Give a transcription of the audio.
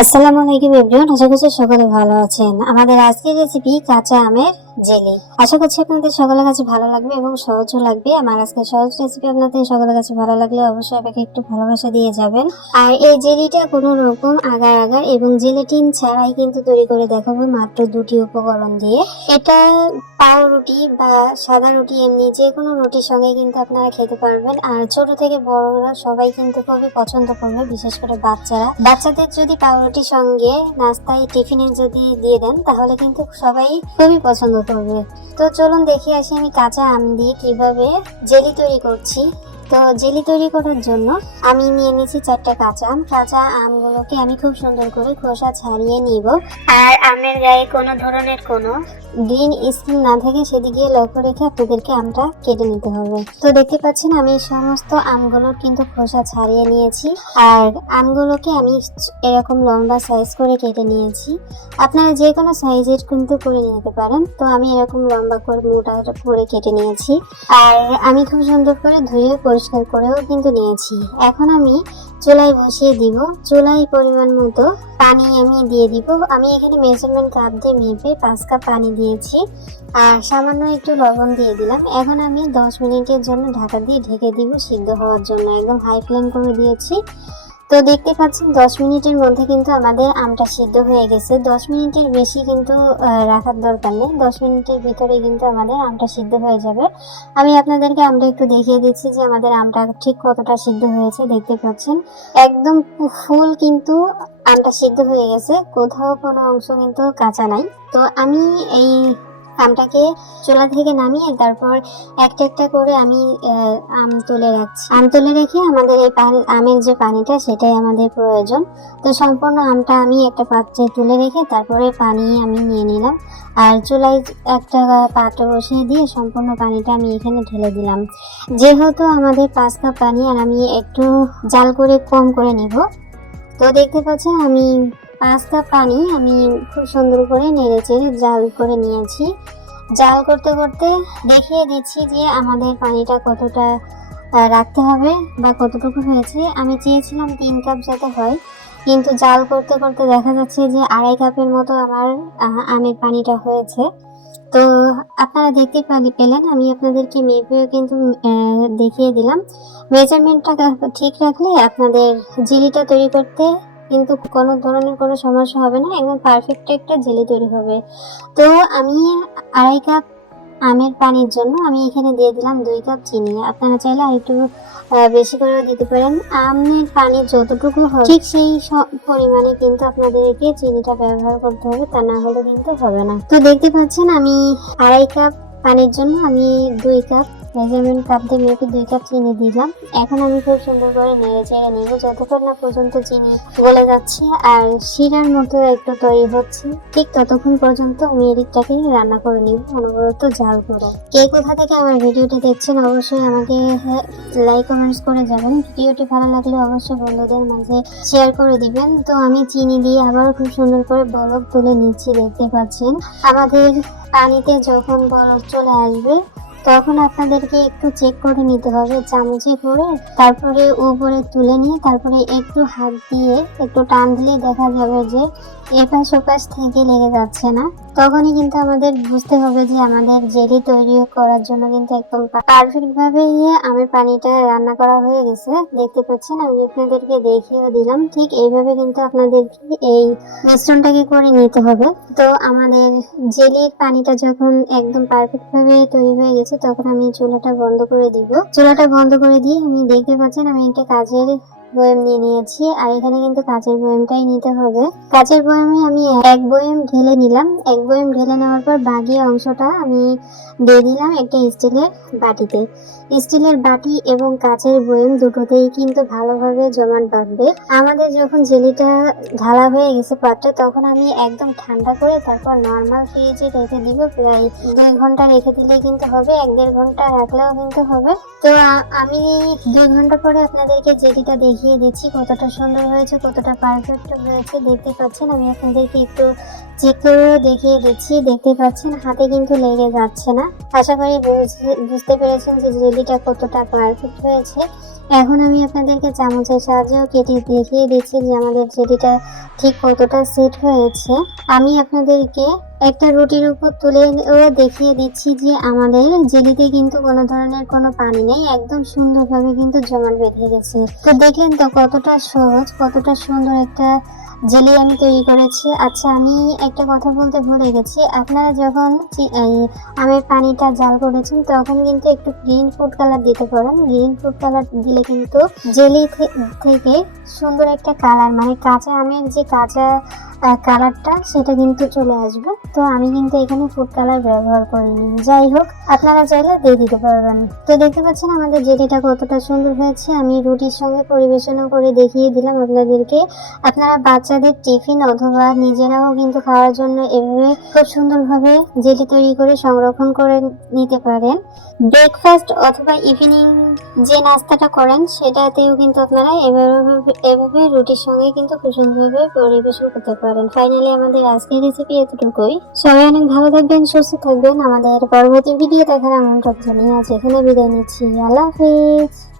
আসসালামু আলাইকুম এভরিওয়ান, আশা করছি সকলে ভালো আছেন। আমাদের আজকের রেসিপি কাঁচা আমের জেলি। আশা করছি আপনাদের সকলের কাছে ভালো লাগবে এবং সহজও লাগবে। আমার আজকের সহজ রেসিপি আপনাদের সকলের কাছে ভালো লাগলে অবশ্যই আমাকে একটু ভালোবাসা দিয়ে যাবেন। আর এই জেলিটা কোনো রকম আগার আগার এবং জেলেটিন ছাড়াই কিন্তু তৈরি করে দেখাবো মাত্র দুটি উপকরণ দিয়ে। এটা পাউরুটি বা সাদা রুটি, এমনি যে কোনো রুটির সঙ্গে কিন্তু আপনারা খেতে পারবেন। আর ছোট থেকে বড়রা সবাই কিন্তু খুবই পছন্দ করবে, বিশেষ করে বাচ্চাদের যদি পাউরুটির সঙ্গে নাস্তায় টিফিনে যদি দিয়ে দেন তাহলে কিন্তু সবাই খুবই পছন্দ করবে। তো চলুন দেখে আসি আমি কাঁচা আম দিয়ে কিভাবে জেলি তৈরি করছি। তো জেলি তৈরি করার জন্য আমি নিয়ে নিয়েছি 4টা কাঁচা আম। কাঁচা আমগুলোকে আমি খুব সুন্দর করে খোসা ছাড়িয়ে নিব। আর আমের গায়ে কোনো ধরনের কোনো গ্রিন স্কিন না থাকে সেদিকে লক্ষ্য রেখে আপনাদেরকে আমটা কেটে নিতে হবে। তো দেখতে পাচ্ছেন আমি সমস্ত আমগুলোর কিন্তু খোসা ছাড়িয়ে নিয়েছি। আর আমগুলোকে আমি এরকম লম্বা সাইজ করে কেটে নিয়েছি। আপনারা যে কোনো সাইজের কিন্তু করে নিতে পারেন। তো আমি এরকম লম্বা করে মোটা করে কেটে নিয়েছি। আর আমি খুব সুন্দর করে ধুয়ে পরিষ্কার করেও কিন্তু নিয়েছি। এখন আমি চুলায় বসিয়ে দিব। চুলায় পরিমাণ মতো পানি আমি দিয়ে দিব। আমি এখানে মেজারমেন্ট কাপ দিয়ে মেপে 5 কাপ পানি দিয়েছি আর সামান্য একটু লবণ দিয়ে দিলাম। এখন আমি 10 মিনিটের জন্য ঢাকা দিয়ে ঢেকে দিব সিদ্ধ হওয়ার জন্য। একদম হাই ফ্লেম করে দিয়েছি। তো দেখতে পাচ্ছেন 10 মিনিটের মধ্যে কিন্তু আমাদের আমটা সিদ্ধ হয়ে গেছে। 10 মিনিটের বেশি কিন্তু রাখার দরকার নেই। 10 মিনিটের ভিতরে কিন্তু আমাদের আমটা সিদ্ধ হয়ে যাবে। আমি আপনাদেরকে আমটা একটু দেখিয়ে দিচ্ছি যে আমাদের আমটা ঠিক কতটা সিদ্ধ হয়েছে। দেখতে পাচ্ছেন একদম ফুল কিন্তু আমটা সিদ্ধ হয়ে গেছে, কোথাও কোনো অংশ কিন্তু কাঁচা নাই। তো আমি এই আমটাকে চুলা থেকে নামিয়ে তারপর একটা একটা করে আমি আম তুলে রাখছি। আম তুলে রেখে আমাদের এই আমের যে পানিটা সেটাই আমাদের প্রয়োজন। তো সম্পূর্ণ আমটা আমি একটা পাত্রে তুলে রেখে তারপরে পানি আমি নিয়ে নিলাম। আর চুলায় একটা পাত্র বসিয়ে দিয়ে সম্পূর্ণ পানিটা আমি এখানে ঢেলে দিলাম। যেহেতু আমাদের 5 কাপ পানি আর আমি একটু জাল করে কম করে নিব। তো দেখতে পাচ্ছেন আমি 5 কাপ পানি আমি খুব সুন্দর করে নেড়ে চেড়ে জাল করে নিয়েছি। জাল করতে করতে দেখিয়ে দিচ্ছি যে আমাদের পানিটা কতটা রাখতে হবে বা কতটুকু হয়েছে। আমি চেয়েছিলাম 3 কাপ যাতে হয়, কিন্তু জাল করতে করতে দেখা যাচ্ছে যে 2.5 কাপের মতো আমার আমের পানিটা হয়েছে। তো আপনারা দেখতে পেলেন, আমি আপনাদেরকে মেপেও কিন্তু দেখিয়ে দিলাম। মেজারমেন্টটা ঠিক রাখলে আপনাদের জেলিটা তৈরি করতে কিন্তু কোনো ধরনের কোনো সমস্যা হবে না, একদম পারফেক্ট একটা জেলি তৈরি হবে। তো আমি 2.5 কাপ আমের পানির জন্য আমি এখানে দিয়ে দিলাম 2 কাপ চিনি। আপনারা চাইলে আরেকটু বেশি করে দিতে পারেন। আমের পানি যতটুকু হয় ঠিক সেই পরিমাণে কিন্তু আপনাদেরকে চিনিটা ব্যবহার করতে হবে, তা না হলে কিন্তু হবে না। তো দেখতে পাচ্ছেন আমি 2.5 কাপ পানির জন্য আমি 2 কাপ মেজারমেন্ট কাপ দিয়ে মেপে 2 কাপ চিনি দিলাম। এখন আমি খুব সুন্দর করে নেড়ে চেড়ে নিব যতক্ষণ না পর্যন্ত চিনি গলে যাচ্ছে আর শিরার মতো একটু তৈরি হচ্ছে, ঠিক ততক্ষণ পর্যন্ত আমি এদিকটাকে রান্না করে নিব অনবরত জাল করে। কে কোথা থেকে আমার ভিডিওটি দেখছেন অবশ্যই আমাকে লাইক কমেন্টস করে যাবেন। ভিডিওটি ভালো লাগলে অবশ্যই বন্ধুদের মাঝে শেয়ার করে দিবেন। তো আমি চিনি দিয়ে আবার খুব সুন্দর করে বরফ তুলে নিচ্ছি। দেখতে পাচ্ছেন আমাদের পানিতে যখন বরফ চলে আসবে তখন আপনাদেরকে একটু চেক করে নিতে হবে চামচে করে, তারপরে উপরে তুলে নিয়ে তারপরে একটু হাত দিয়ে একটু টান দিলে দেখা যাবে যে এপাশ ওপাশ থেকে লেগে যাচ্ছে না। তখনই কিন্তু আমাদের বুঝতে হবে যে আমাদের জেলি তৈরি করার জন্য কিন্তু একদম পারফেক্ট ভাবে আমের পানিটা রান্না করা হয়ে গেছে। দেখতে পাচ্ছেন আমি আপনাদেরকে দেখিয়ে দিলাম, ঠিক এইভাবে কিন্তু আপনাদেরকে এই মিশ্রণটাকে করে নিতে হবে। তো আমাদের জেলির পানিটা যখন একদম পারফেক্ট ভাবে তৈরি হয়ে গেছে তখন আমি চুলাটা বন্ধ করে দিব। চুলাটা বন্ধ করে দিয়ে আমি দেখতে পাচ্ছেন আমি একটা কাচের বয়াম নিয়ে নিয়েছি। আর এখানে কিন্তু কাচের বয়ামটাই নিতে হবে। কাচের বয়ামে আমি 1 বয়াম ঢেলে নিলাম। 1 বয়াম ঢেলে নেওয়ার পর বাকি অংশটা আমি দিয়ে দিলাম একটা স্টিলের বাটিতে। স্টিলের বাটি এবং কাচের বয়াম দুটোতেই কিন্তু ভালোভাবে জমাট বাঁধবে। আমাদের যখন জেলিটা ঢালা হয়ে গেছে পাত্রে তখন আমি একদম ঠান্ডা করে তারপর নর্মাল ফ্রিজে রেখে দিব। প্রায় 2 ঘন্টা রেখে দিলে কিন্তু হবে, 1-1.5 ঘন্টা রাখলেও কিন্তু হবে। তো আমি 2 ঘন্টা পরে আপনাদেরকে জেলিটা দেখিয়ে দিচ্ছি কতটা সুন্দর হয়েছে, কতটা পারফেক্ট হয়েছে। দেখতে পাচ্ছেন আমি আপনাদেরকে একটু চেক করেও দেখিয়ে দিচ্ছি। দেখতে পাচ্ছেন হাতে কিন্তু লেগে যাচ্ছে না। আশা করি বুঝতে পেরেছেন যে জেলিটা কতটা পারফেক্ট হয়েছে। এখন আমি আপনাদেরকে চামচের সাহায্যেও কেটে দেখিয়ে দিচ্ছি যে আমাদের জেলিটা ঠিক কতটা সেট হয়েছে। আমি আপনাদেরকে একটা রুটির উপর তুলে দেখিয়ে দিচ্ছি যে আমাদের জেলিতে কিন্তু কোনো ধরনের কোনো পানি নেই, একদম সুন্দরভাবে কিন্তু জমাট বেঁধে গেছে। তো দেখলেন তো কতটা সহজ, কতটা সুন্দর একটা জেলি আমি তৈরি করেছি। আচ্ছা, আমি একটা কথা বলতে ভুলে গেছি, আপনারা যখন এই আমের পানিটা জাল করেছেন তখন কিন্তু একটু গ্রিন ফুড কালার দিতে পারেন। গ্রিন ফুড কালার দিলে কিন্তু জেলি থেকে সুন্দর একটা কালার, মানে কাঁচা আমের যে কাঁচা কালারটা সেটা কিন্তু চলে আসবে। তো আমি কিন্তু এখানে ফুড কালার ব্যবহার করিনি। যাই হোক, আপনারা চাইলে দিয়ে দিতে পারবেন। তো দেখতে পাচ্ছেন আমাদের জেলিটা কতটা সুন্দর হয়েছে। আমি রুটির সঙ্গে পরিবেশনও করে দেখিয়ে দিলাম আপনাদেরকে। আপনারা বাচ্চাদের টিফিন অথবা নিজেরাও কিন্তু খাওয়ার জন্য এভাবে খুব সুন্দরভাবে জেলি তৈরি করে সংরক্ষণ করে নিতে পারেন। ব্রেকফাস্ট অথবা ইভিনিং যে নাস্তাটা করেন সেটাতেও কিন্তু আপনারা এভাবে রুটির সঙ্গে কিন্তু খুব সুন্দরভাবে পরিবেশন করতে পারেন। ফাইনালি আমাদের আজকের রেসিপি এতটুকুই। সবাই অনেক ভালো থাকবেন, সুস্থ থাকবেন। আমাদের পরবর্তী ভিডিও দেখার আমন্ত্রণ জানিয়ে আজ এখানে বিদায় নিচ্ছি। আল্লাহ হাফেজ।